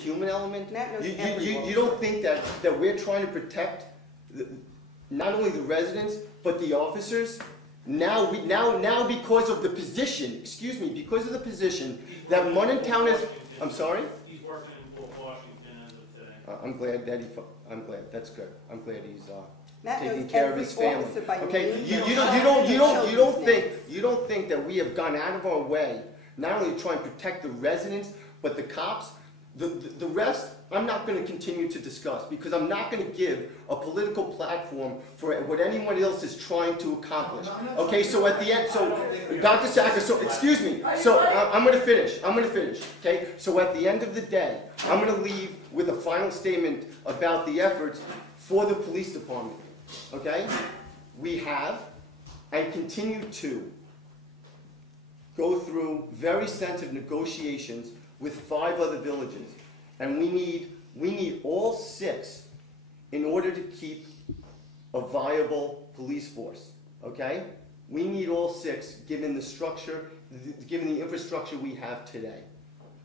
human element? Matt knows You don't think that we're trying to protect not only the residents, but the officers? Now because of the position, excuse me, because of the position that Munitown is, I'm sorry? He's working in Port Washington as of today. I'm glad that I'm glad, that's good. I'm glad he's Matt taking knows care of every his family. officer by Okay, name. you don't think that we have gone out of our way, not only to try and protect the residents, but the cops. The rest, I'm not going to continue to discuss, because I'm not going to give a political platform for what anyone else is trying to accomplish. Okay, so at the end, so Dr. Sacker, so excuse me, so I'm going to finish, okay? So at the end of the day, I'm going to leave with a final statement about the efforts for the police department, okay? We have and continue to go through very sensitive negotiations with 5 other villages, and we need all 6 in order to keep a viable police force. Okay, we need all 6 given the structure, given the infrastructure we have today.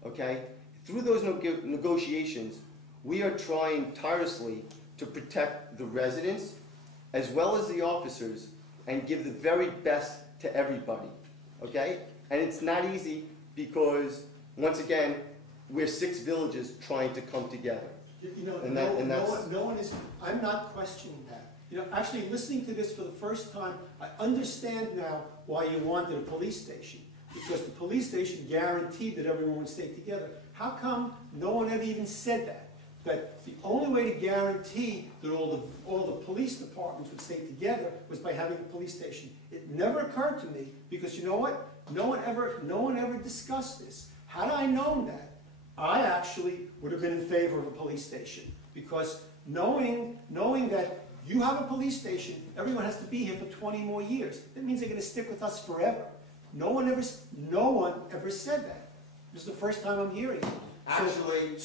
Okay, through those negotiations, we are trying tirelessly to protect the residents as well as the officers and give the very best to everybody. Okay, and it's not easy because, once again, we're 6 villages trying to come together. You know, no one is, I'm not questioning that. You know, actually listening to this for the first time, I understand now why you wanted a police station. Because the police station guaranteed that everyone would stay together. How come no one ever even said that? That the only way to guarantee that all the police departments would stay together was by having a police station. It never occurred to me, because you know what? No one ever discussed this. Had I known that, I actually would have been in favor of a police station, because knowing that you have a police station, everyone has to be here for 20 more years. That means they're going to stick with us forever. No one ever said that. This is the first time I'm hearing it. Actually,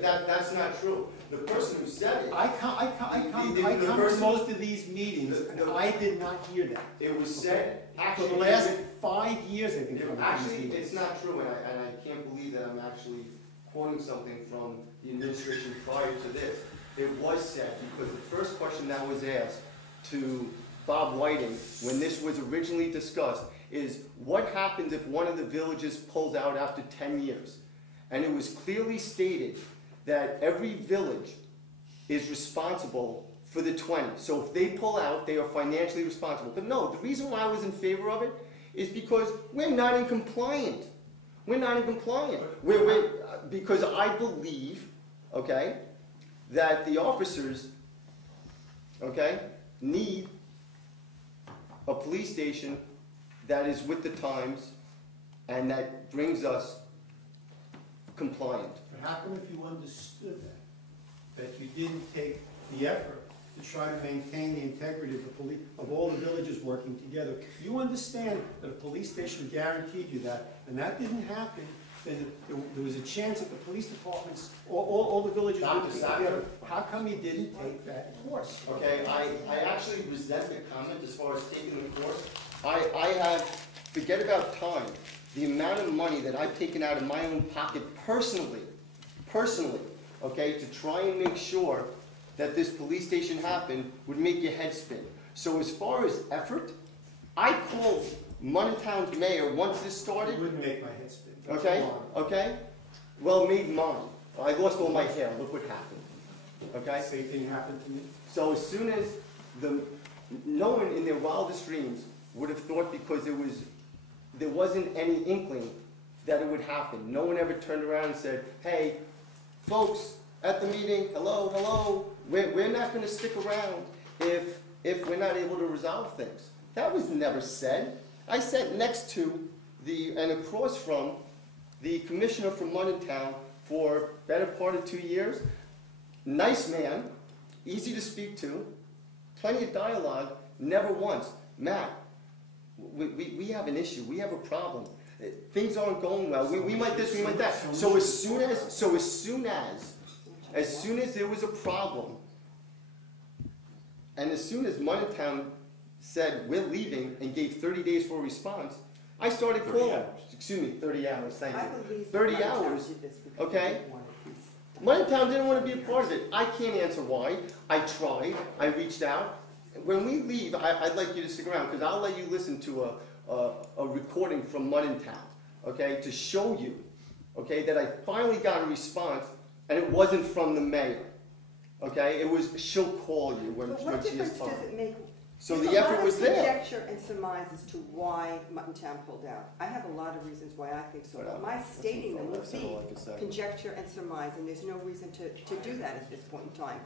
that's not true. The person who said it, I come to most of these meetings, and I did not hear that. It was said, actually, for the last 5 years I've been coming to these actually, meetings. it's not true, and I can't believe that I'm actually quoting something from the administration prior to this. It was said, because the first question that was asked to Bob Whiting when this was originally discussed is, what happens if one of the villages pulls out after 10 years? And it was clearly stated that every village is responsible for the 20. So if they pull out, they are financially responsible. But no, the reason why I was in favor of it is because we're not in compliance. We're not in compliance. Because I believe, okay, that the officers, okay, need a police station that is with the times and that brings us compliant. But how come, if you understood that you didn't take the effort to try to maintain the integrity of all the villages working together? You understand that a police station guaranteed you that, and that didn't happen, then there was a chance that the police departments, all the villages working together. How come you didn't take that course? Okay, I actually resent the comment as far as taking the course. I have, forget about time, the amount of money that I've taken out of my own pocket personally, okay, to try and make sure that this police station happened would make your head spin. So as far as effort, I called Munitown's mayor once this started. It wouldn't make my head spin. Okay, okay? Well, it made mine. I lost all my hair. Look what happened. Okay? Same thing happened to me. So as soon as no one in their wildest dreams would have thought, because there wasn't any inkling that it would happen. No one ever turned around and said, hey, folks, at the meeting, hello, we're not going to stick around if we're not able to resolve things. That was never said. I sat next to and across from the commissioner from Munitown for better part of 2 years. Nice man, easy to speak to, plenty of dialogue, never once. Matt, we have an issue, we have a problem. Things aren't going well. We might this, we might that. So as soon as there was a problem, and as soon as Munitown said we're leaving and gave 30 days for a response, I started calling. 30 hours, thank you. 30 hours, okay? Town didn't want to be a part of it. I can't answer why. I tried. I reached out. When we leave, I'd like you to stick around because I'll let you listen to a recording from Town, okay, to show you, okay, that I finally got a response, and it wasn't from the mayor, okay. It was she'll call you when But what she has difference time. does it make? So There's the a effort lot was of there. conjecture and surmise as to why Town pulled out. I have a lot of reasons why I think so, but my stating them would be conjecture and surmise, and there's no reason to do that at this point in time.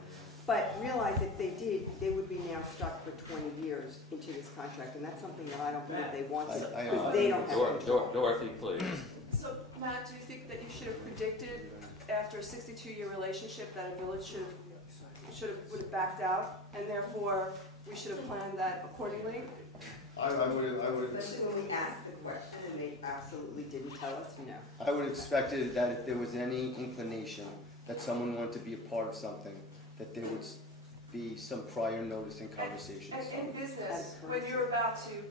But realize if they did, they would be now stuck for 20 years into this contract, and that's something that I don't believe they want to, because they don't have control. Dorothy, please. So, Matt, do you think that you should have predicted after a 62-year relationship that a village would have backed out, and therefore we should have planned that accordingly? I would. Especially when we asked the question and they absolutely didn't tell us, no. I would have expected that if there was any inclination that someone wanted to be a part of something, that there would be some prior notice and conversations. And in business, when you're about to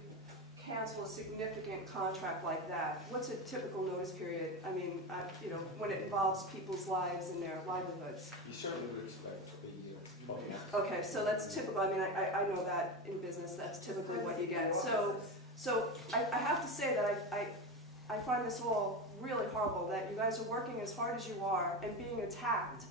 cancel a significant contract like that, what's a typical notice period? I mean, you know, when it involves people's lives and their livelihoods. You certainly would expect a year. Okay, so that's typical. I mean, I know that in business, that's typically what you get. So I have to say that I find this all really horrible, that you guys are working as hard as you are and being attacked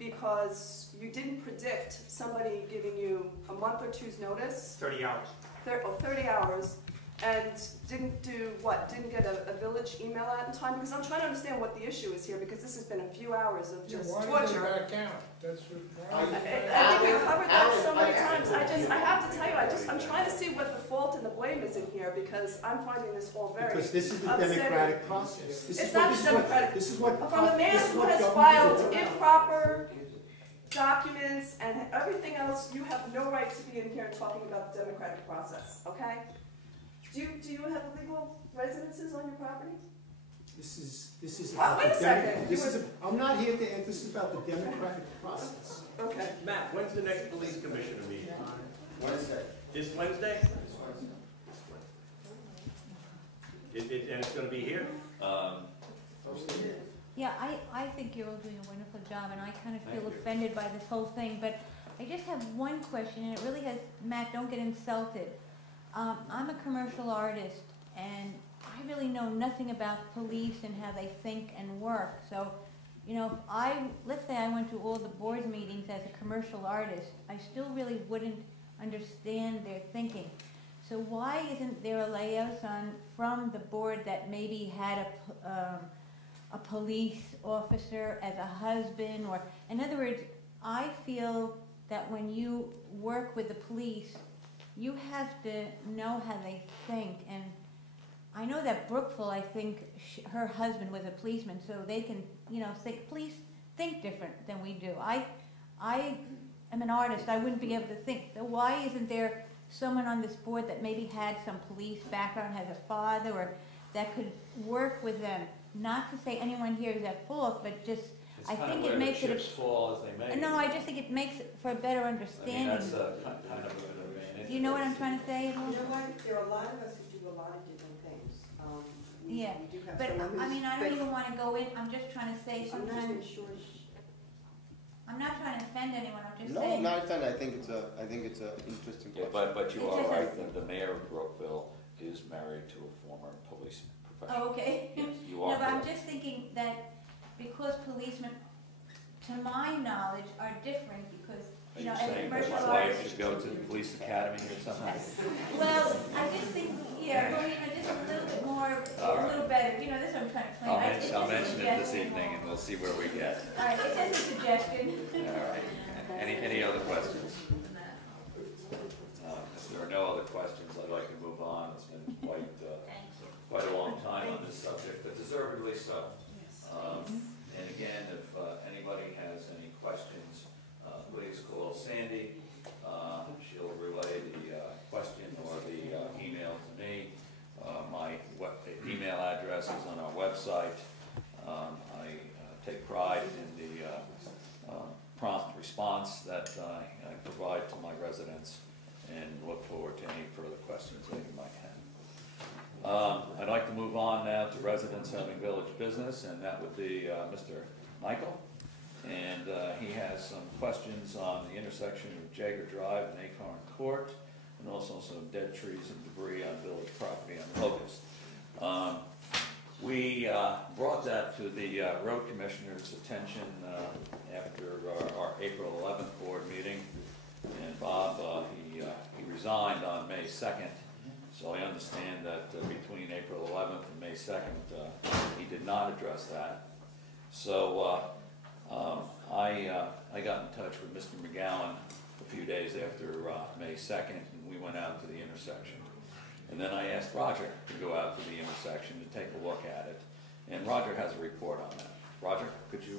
because you didn't predict somebody giving you a month or two's notice. 30 hours. 30 hours, and didn't do what? Didn't get a village email out in time? Because I'm trying to understand what the issue is here, because this has been a few hours of just torture. Back out. That's what. I think we've covered that so many times. I have to tell you, I'm trying to see what the fault and the blame is in here, because I'm finding this all very Because this is the upsetting. democratic process. It's not the democratic. This is what. From a man this is who what has government filed is about. improper documents and everything else, you have no right to be in here talking about the democratic process, okay? Do you have legal residences on your property? This is Wait about a the second. I'm not here to answer. This is about the democratic process. Okay. Matt, when's the next police commissioner meeting? Wednesday. This Wednesday? And it's gonna be here? Yeah, I think you're all doing a wonderful job, and I kind of feel offended by this whole thing, but I just have one question, and it really has, Matt, don't get insulted. I'm a commercial artist, and I really know nothing about police and how they think and work. So, you know, let's say I went to all the board meetings as a commercial artist, I still really wouldn't understand their thinking. So why isn't there a liaison from the board that maybe had a police officer as a husband, or, in other words, I feel that when you work with the police, you have to know how they think, and I know that Brookville, I think her husband was a policeman, so they can, you know, police think different than we do. I am an artist, I wouldn't be able to think. So why isn't there someone on this board that maybe had some police background, has a father, or that could work with them? Not to say anyone here is at fault, but just, I think it makes it. It's kind of where the chips fall as they may. No, I just think it makes it for a better understanding. I mean, that's kind of an advantage. Do you know what I'm trying to say at all? You know what, there are a lot of us who do a lot of different things. Yeah, We do have but someone who's. I mean, I don't even want to go in, I'm just trying to say I'm not even sometimes, sure. I'm not trying to offend anyone, I'm just No, saying. I'm not offended. I think it's an interesting Yeah, question. but you It's are just right, that the mayor of Brookville is married to a former police professional. Oh, okay. Yes, you No, are but I'm correct. just thinking that because policemen, to my knowledge, are different because, Are you you know, as a saying that commercial my wife artist. should go to the police academy or something? Well, I just think, yeah, well, you know, just a little bit more, All a right. little better, you know, that's what I'm trying to explain. I'll mention it this evening and we'll see where we get. All right, it's just a suggestion. All right. Any other questions? If there are no other questions, I'd like to move on. It's been quite a long time on this subject, but deservedly so. And again, if anybody has any questions, please call Sandy. She'll relay the question or the email to me. My email address is on our website. I take pride in the prompt response that I provide to my residents and look forward to any further questions that you might have. I'd like to move on now to residents having village business, and that would be Mr. Michael. And has some questions on the intersection of Jager Drive and Acorn Court, and also some dead trees and debris on village property on Locust. We brought that to the road commissioner's attention after our April 11th board meeting, and Bob, he resigned on May 2nd, so I understand that between April 11th and May 2nd, he did not address that. So I got in touch with Mr. McGowan a few days after May 2nd, and we went out to the intersection. And then I asked Roger to go out to the intersection to take a look at it. And Roger has a report on that. Roger, could you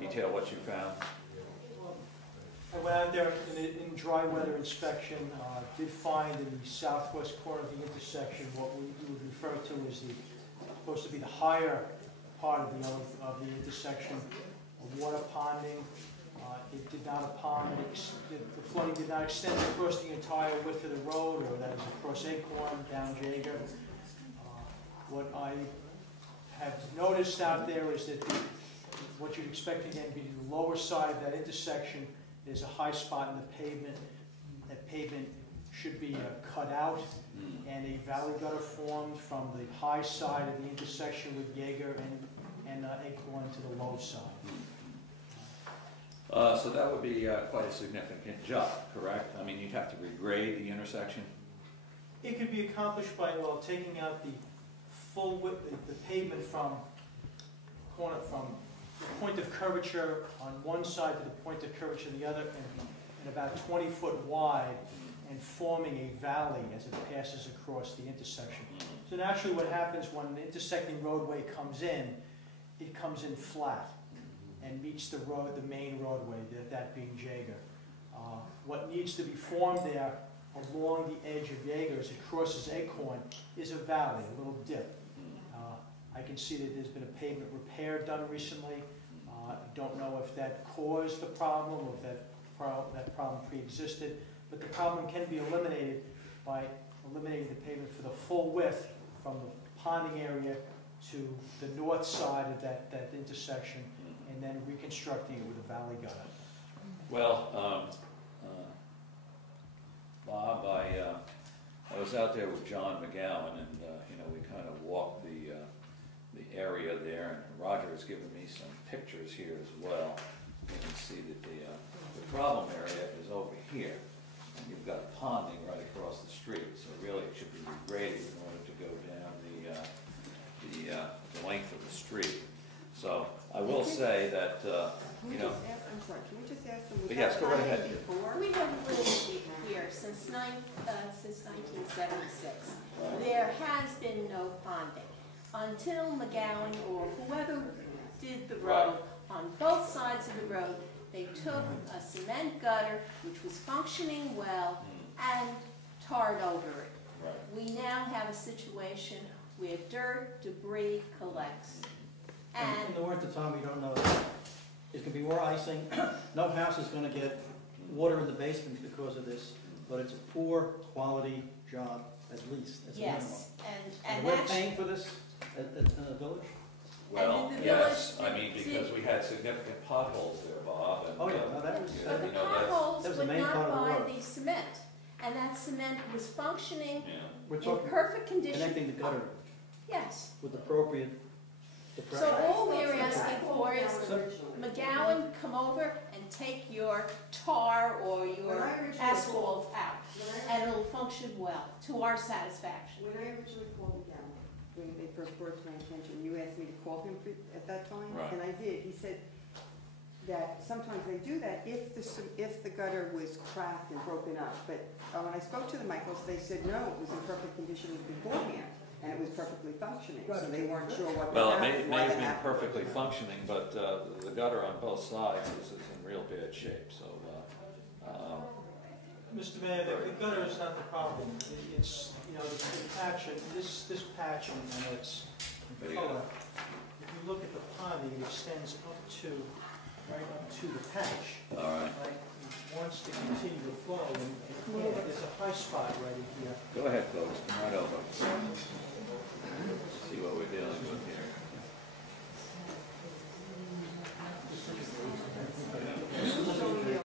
detail what you found? I went out there in dry weather inspection, did find in the southwest corner of the intersection what we would refer to as supposed to be the higher part of the intersection, water ponding. It did not pond, the flooding did not extend across the entire width of the road, or that is across Acorn, down Jager. What I have noticed out there is that what you'd expect again be the lower side of that intersection. There's a high spot in the pavement. That pavement should be cut out, and a valley gutter formed from the high side of the intersection with Jager and Acorn to the low side. So that would be quite a significant job, correct? I mean, you'd have to regrade the intersection? It could be accomplished by, well, taking out the full width, the pavement from the point of curvature on one side to the point of curvature on the other, and about 20 foot wide, and forming a valley as it passes across the intersection. So naturally what happens when an intersecting roadway comes in, it comes in flat and meets the road, the main roadway, that being Jager. What needs to be formed there along the edge of Jager as it crosses Acorn is a valley, a little dip. I can see that there's been a pavement repair done recently. I don't know if that caused the problem or if that problem pre-existed, but the problem can be eliminated by eliminating the pavement for the full width from the ponding area to the north side of that intersection, and then reconstructing it with a valley gutter. Well, Bob, I was out there with John McGowan, and we kind of walked the area there, and Roger has given me some pictures here as well. You can see that the problem area is over here, and you've got ponding right across the street, so really it should be regraded in order to go down the length of the street. So I will say that, I'm sorry, can we just ask them, was yes, that go right ponding ahead. before? We have lived here since 1976. There has been no ponding until McGowan or whoever did the road on both sides of the road. They took a cement gutter, which was functioning well, and tarred over it. Right. We now have a situation where dirt, debris collects. And in the wintertime, we don't know that. There's going to be more icing. No house is going to get water in the basement because of this, but it's a poor quality job, at least, as a minimum. yes, And we're paying for this in the village? Well, the yes, village I mean, because we had significant potholes there, Bob. And, Oh, yeah, no, that was, but the you know, potholes that was the would main not part of the buy road. the cement. And that cement was functioning we're in talking perfect condition. connecting the gutter Yes. with appropriate So depression. all we're asking for is McGowan come over and take your tar or your asphalt out, and it'll function well, to our satisfaction. When I originally called him down, when they first brought it to my attention, you asked me to call him at that time, Right. and I did. He said that sometimes they do that if the gutter was cracked and broken up. But when I spoke to the Michaels, they said no, it was in perfect condition beforehand, and it was perfectly functioning. So they weren't sure what Well, it happened. may have been perfectly functioning, but the gutter on both sides is in real bad shape, so. Mr. Mayor, the gutter is not the problem. It's, the patch, this patch, and it's in color. If you look at the ponding, it extends right up to the patch. All right. It wants to continue to flow, and there's a high spot right here. Go ahead, folks, come right over. See what we're dealing with here.